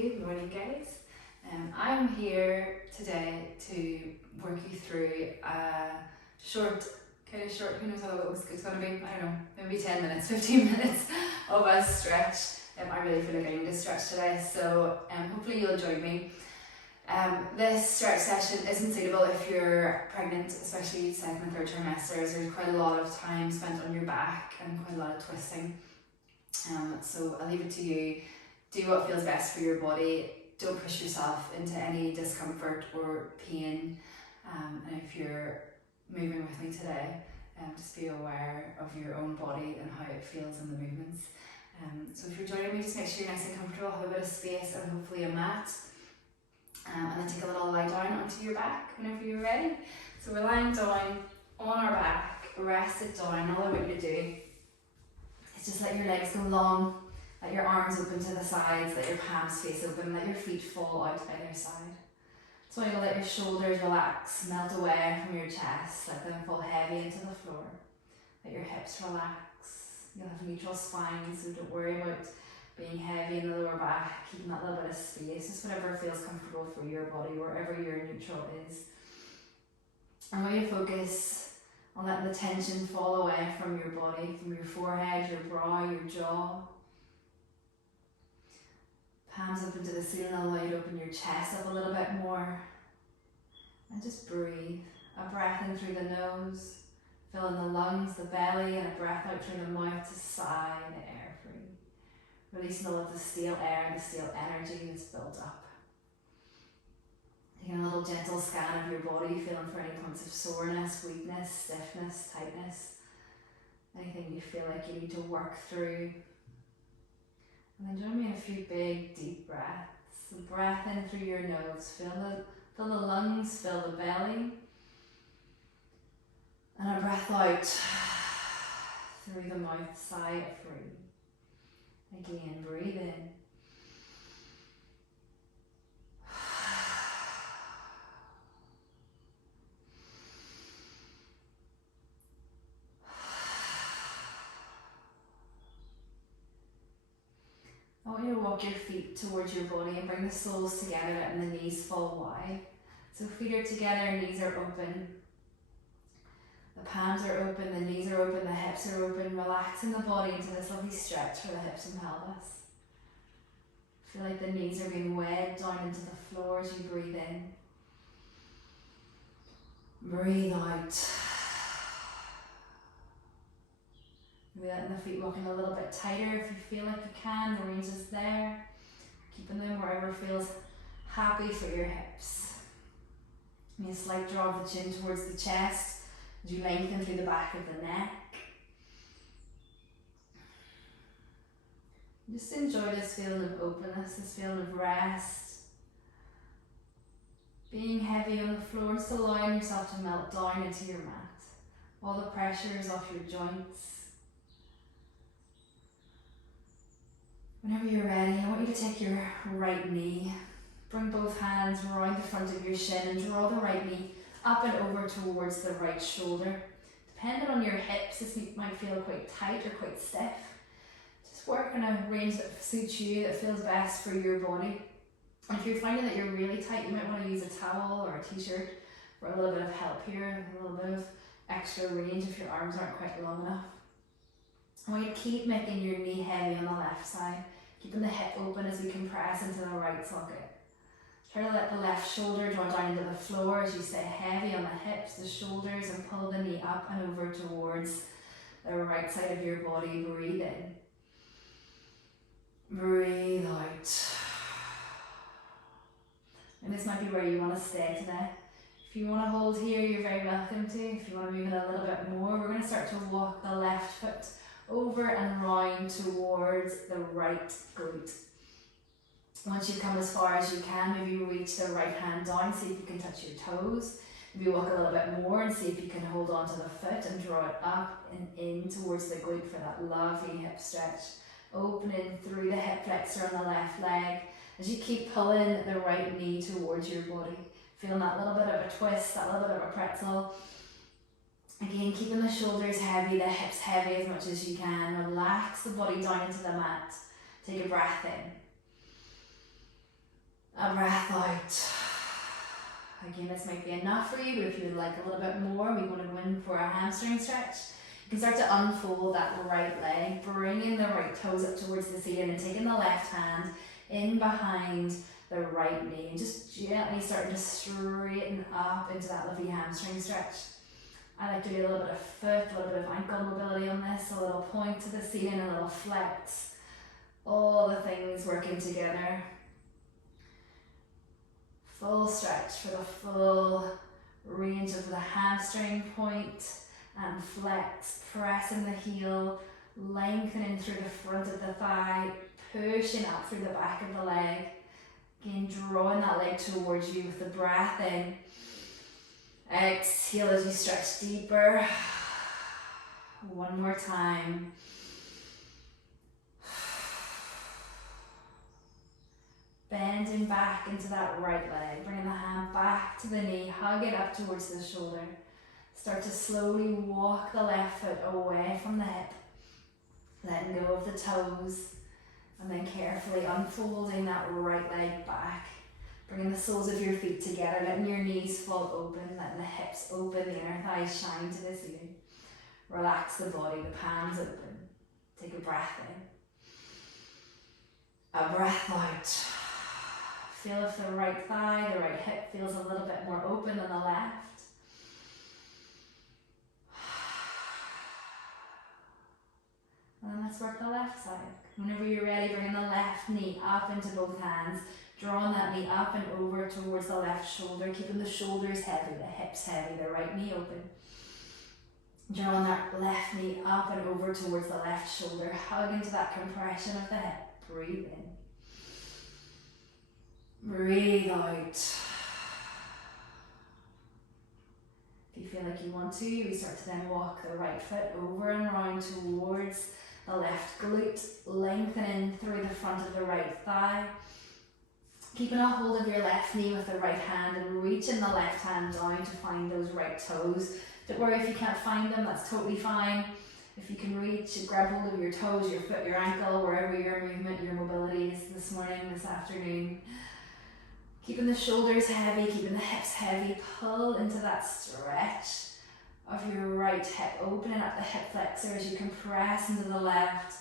Good morning, guys. I'm here today to work you through a short, who knows how long it's going to be, I don't know, maybe 10 minutes, 15 minutes of a stretch. I really feel like I need to stretch today, so hopefully you'll join me. This stretch session isn't suitable if you're pregnant, especially second and third trimesters. There's quite a lot of time spent on your back and quite a lot of twisting. So I'll leave it to you. Do what feels best for your body. Don't push yourself into any discomfort or pain. And if you're moving with me today, just be aware of your own body and how it feels in the movements. So if you're joining me, just make sure you're nice and comfortable, have a bit of space and hopefully a mat. And then take a little lie down onto your back whenever you're ready. So we're lying down on our back, rest it down. All I want you to do is just let your legs go long, let your arms open to the sides, let your palms face open, let your feet fall out by their side. So you'll let your shoulders relax, melt away from your chest, let them fall heavy into the floor. Let your hips relax. You'll have neutral spine, so don't worry about being heavy in the lower back, keeping that little bit of space, just whatever feels comfortable for your body, wherever your neutral is. I want you to focus on letting the tension fall away from your body, from your forehead, your brow, your jaw. Palms open to the ceiling, allow you to open your chest up a little bit more. And just breathe. A breath in through the nose, fill in the lungs, the belly, and a breath out through the mouth to sigh the air free. Releasing all of the stale air, the stale energy that's built up. Taking a little gentle scan of your body, feeling for any points of soreness, weakness, stiffness, tightness. Anything you feel like you need to work through. And then join me in a few big, deep breaths. So breath in through your nose, fill the lungs, fill the belly. And a breath out through the mouth, sigh it free. Again, breathe in. I want you to walk your feet towards your body and bring the soles together, letting the knees fall wide. So feet are together, knees are open. The palms are open, the knees are open, the hips are open, relaxing the body into this lovely stretch for the hips and pelvis. Feel like the knees are being weighed down into the floor as you breathe in. Breathe out. Maybe letting the feet walk in a little bit tighter if you feel like you can, the range is there. Keeping them wherever feels happy for your hips. Maybe a slight draw of the chin towards the chest as you lengthen through the back of the neck. Just enjoy this feeling of openness, this feeling of rest. Being heavy on the floor, just allowing yourself to melt down into your mat. All the pressure is off your joints. Whenever you're ready, I want you to take your right knee, bring both hands around the front of your shin and draw the right knee up and over towards the right shoulder. Depending on your hips, this might feel quite tight or quite stiff. Just work in a range that suits you, that feels best for your body. And if you're finding that you're really tight, you might want to use a towel or a t-shirt for a little bit of help here, a little bit of extra range if your arms aren't quite long enough. I want you to keep making your knee heavy on the left side, keeping the hip open as we compress into the right socket. Try to let the left shoulder draw down into the floor as you stay heavy on the hips, the shoulders, and pull the knee up and over towards the right side of your body. Breathe in. Breathe out. And this might be where you want to stay today. If you want to hold here, you're very welcome to. If you want to move it a little bit more, we're going to start to walk the left foot over and round towards the right glute. Once you come as far as you can, maybe reach the right hand down, see if you can touch your toes. Maybe walk a little bit more and see if you can hold on to the foot and draw it up and in towards the glute for that lovely hip stretch. Opening through the hip flexor on the left leg as you keep pulling the right knee towards your body. Feeling that little bit of a twist, that little bit of a pretzel. Again, keeping the shoulders heavy, the hips heavy as much as you can. Relax the body down into the mat. Take a breath in. A breath out. Again, this might be enough for you, but if you would like a little bit more, we're going to go in for a hamstring stretch. You can start to unfold that right leg, bringing the right toes up towards the ceiling and taking the left hand in behind the right knee and just gently starting to straighten up into that lovely hamstring stretch. I like to do a little bit of foot, a little bit of ankle mobility on this, a little point to the ceiling, a little flex. All the things working together. Full stretch for the full range of the hamstring point and flex, pressing the heel, lengthening through the front of the thigh, pushing up through the back of the leg. Again, drawing that leg towards you with the breath in. Exhale as you stretch deeper. One more time. Bending back into that right leg, bringing the hand back to the knee, hug it up towards the shoulder. Start to slowly walk the left foot away from the hip, letting go of the toes, and then carefully unfolding that right leg back, bringing the soles of your feet together, letting your knees fall open, letting the hips open, the inner thighs shine to the ceiling. Relax the body, the palms open. Take a breath in. A breath out. Feel if the right thigh, the right hip feels a little bit more open than the left. And then let's work the left side. Whenever you're ready, bring the left knee up into both hands, drawing that knee up and over towards the left shoulder, keeping the shoulders heavy, the hips heavy, the right knee open. Drawing that left knee up and over towards the left shoulder, hug into that compression of the hip. Breathe in. Breathe out. If you feel like you want to, we start to then walk the right foot over and round towards the left glute, lengthening through the front of the right thigh. Keeping a hold of your left knee with the right hand and reaching the left hand down to find those right toes. Don't worry if you can't find them, that's totally fine. If you can reach, grab hold of your toes, your foot, your ankle, wherever your movement, your mobility is this morning, this afternoon. Keeping the shoulders heavy, keeping the hips heavy. Pull into that stretch of your right hip, opening up the hip flexor as you compress into the left.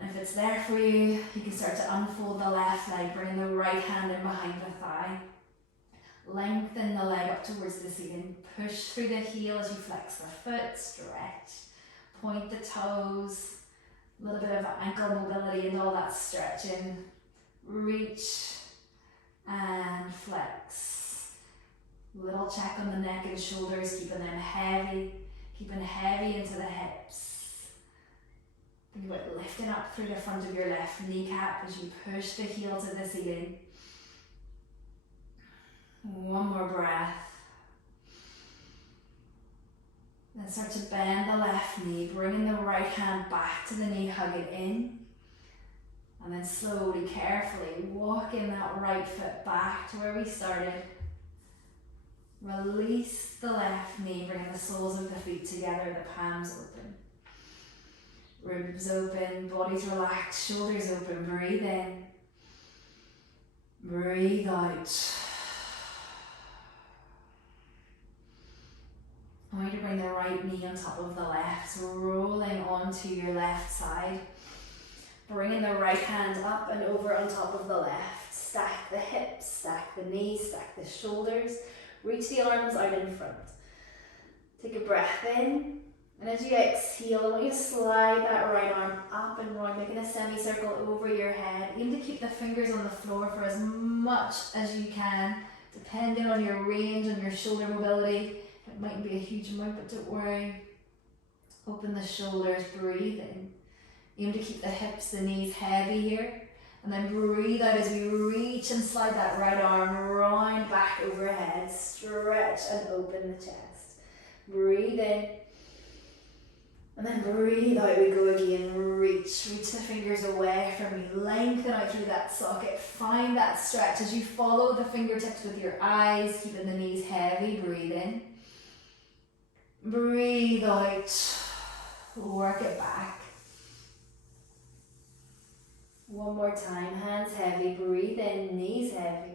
And if it's there for you, you can start to unfold the left leg, bringing the right hand in behind the thigh. Lengthen the leg up towards the ceiling. Push through the heel as you flex the foot, stretch. Point the toes. A little bit of ankle mobility and all that stretching. Reach and flex. Little check on the neck and shoulders, keeping them heavy. Keeping heavy into the hips. Think about lifting up through the front of your left kneecap as you push the heel to the ceiling. One more breath. Then start to bend the left knee, bringing the right hand back to the knee, hug it in. And then slowly, carefully, walking that right foot back to where we started. Release the left knee, bringing the soles of the feet together, the palms open. Ribs open, bodies relaxed, shoulders open. Breathe in. Breathe out. I want you to bring the right knee on top of the left, so rolling onto your left side. Bringing the right hand up and over on top of the left. Stack the hips, stack the knees, stack the shoulders. Reach the arms out in front. Take a breath in. And as you exhale, I want you to slide that right arm up and round, making a semicircle over your head. Aim to keep the fingers on the floor for as much as you can, depending on your range and your shoulder mobility. It mightn't be a huge amount, but don't worry. Open the shoulders, breathe in. Aim to keep the hips, the knees heavy here. And then breathe out as we reach and slide that right arm round back overhead. Stretch and open the chest. Breathe in. And then breathe out, we go again. Reach the fingers away from you. Lengthen out through that socket. Find that stretch as you follow the fingertips with your eyes, keeping the knees heavy. Breathe in. Breathe out. Work it back. One more time, hands heavy, breathe in, knees heavy.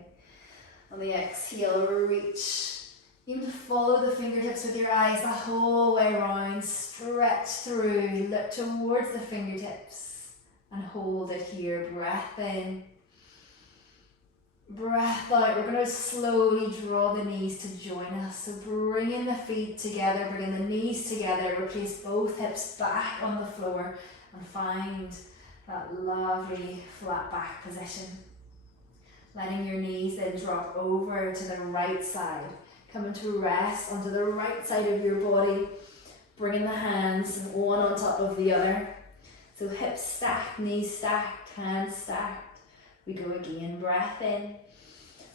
On the exhale, reach. Even to follow the fingertips with your eyes the whole way around. Stretch through, look towards the fingertips and hold it here. Breath in. Breath out. We're going to slowly draw the knees to join us. So bringing the feet together, bringing the knees together. Replace both hips back on the floor and find that lovely flat back position. Letting your knees then drop over to the right side. Coming to rest onto the right side of your body. Bringing the hands one on top of the other. So hips stacked, knees stacked, hands stacked. We go again, breath in,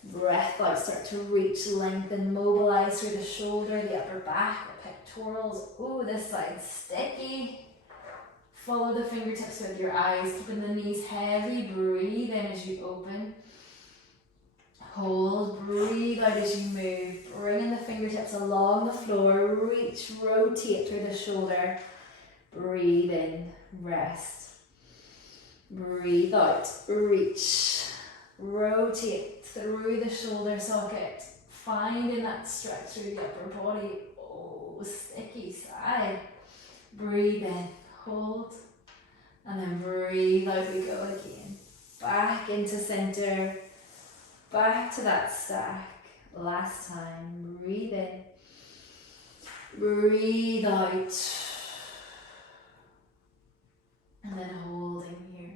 breath out, start to reach, lengthen, mobilize through the shoulder, the upper back, the pectorals. Ooh, this side's sticky. Follow the fingertips with your eyes, keeping the knees heavy, breathe in as you open. Hold, breathe out as you move, bringing the fingertips along the floor, reach, rotate through the shoulder. Breathe in, rest. Breathe out, reach, rotate through the shoulder socket, finding that stretch through the upper body. Oh, sticky side. Breathe in, hold, and then breathe out, we go again. Back into center, back to that stack. Last time, breathe in, breathe out, and then holding here.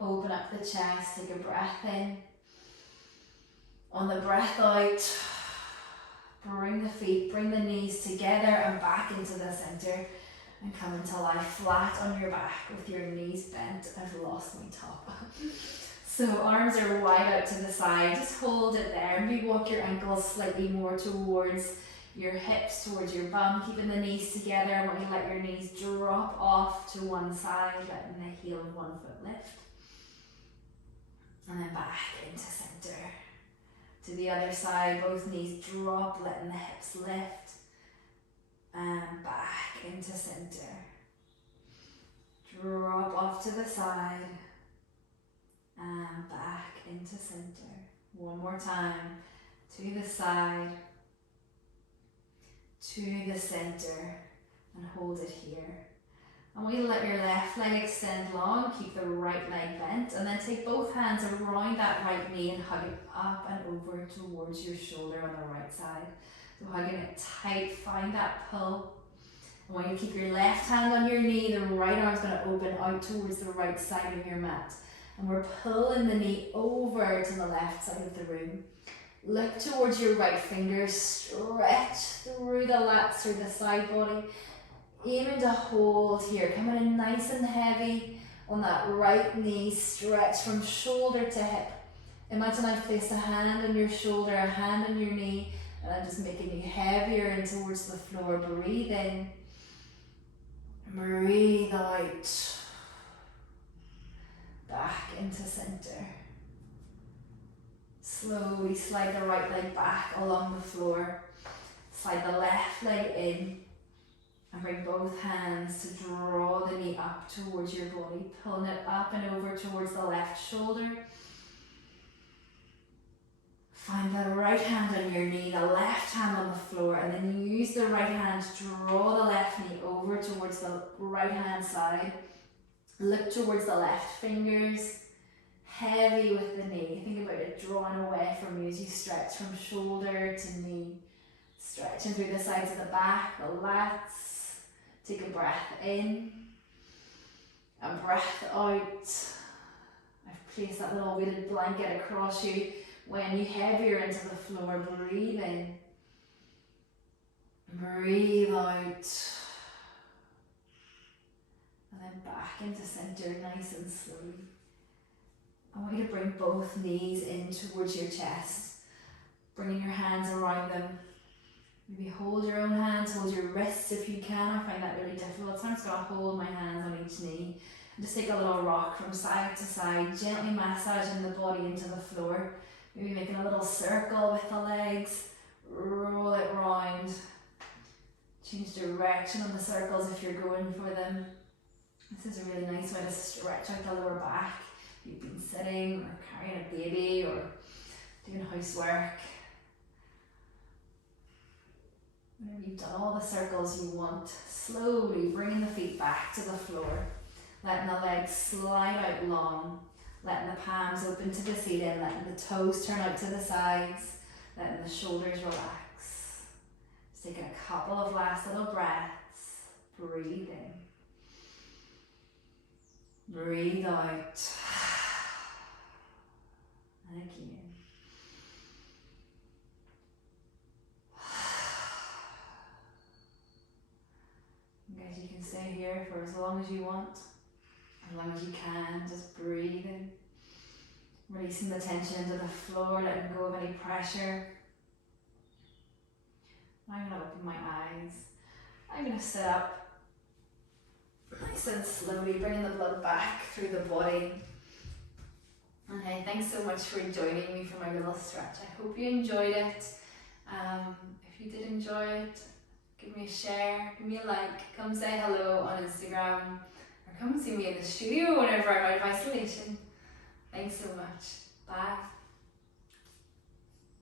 Open up the chest, take a breath in. On the breath out, bring the feet, bring the knees together and back into the center. And come into lie flat on your back with your knees bent. I've lost my top. So arms are wide out to the side, just hold it there. Maybe walk your ankles slightly more towards your hips, towards your bum, keeping the knees together. I want you to let your knees drop off to one side, letting the heel of one foot lift. And then back into center. To the other side, both knees drop, letting the hips lift. And back into center. Drop off to the side. And back into center. One more time. To the side. To the center. And hold it here. I want you to let your left leg extend long, keep the right leg bent, and then take both hands around that right knee and hug it up and over towards your shoulder on the right side. So hugging it tight, find that pull. I want you to keep your left hand on your knee, the right arm's going to open out towards the right side of your mat. And we're pulling the knee over to the left side of the room. Look towards your right fingers, stretch through the lats, through the side body. Aiming to hold here, coming in nice and heavy on that right knee, stretch from shoulder to hip. Imagine I've placed a hand on your shoulder, a hand on your knee, and I'm just making you heavier and towards the floor. Breathe in, breathe out, back into center. Slowly slide the right leg back along the floor, slide the left leg in. And bring both hands to draw the knee up towards your body, pulling it up and over towards the left shoulder. Find the right hand on your knee, the left hand on the floor, and then use the right hand to draw the left knee over towards the right hand side. Look towards the left fingers, heavy with the knee. Think about it drawing away from you as you stretch from shoulder to knee. Stretching through the sides of the back, the lats. Take a breath in, a breath out. I've placed that little weighted blanket across you. When you heavier into the floor, breathe in, breathe out, and then back into center, nice and slowly. I want you to bring both knees in towards your chest, bringing your hands around them. Maybe hold your own hands, hold your wrists if you can. I find that really difficult. So I'm just going to hold my hands on each knee and just take a little rock from side to side, gently massaging the body into the floor. Maybe making a little circle with the legs, roll it round. Change direction on the circles if you're going for them. This is a really nice way to stretch out the lower back. sitting or carrying a baby or doing housework. Whenever you've done all the circles you want, slowly bringing the feet back to the floor, letting the legs slide out long, letting the palms open to the ceiling, letting the toes turn out to the sides, letting the shoulders relax. Just taking a couple of last little breaths, breathing. Breathe out. And again. Guys, you can stay here for as long as you want, as long as you can, just breathing, releasing the tension into the floor, letting go of any pressure. I'm going to open my eyes. I'm going to sit up nice and slowly, bringing the blood back through the body. Okay, thanks so much for joining me for my little stretch. I hope you enjoyed it. If you did enjoy it, give me a share, give me a like, come say hello on Instagram, or come and see me in the studio whenever I'm out of isolation. Thanks so much. Bye.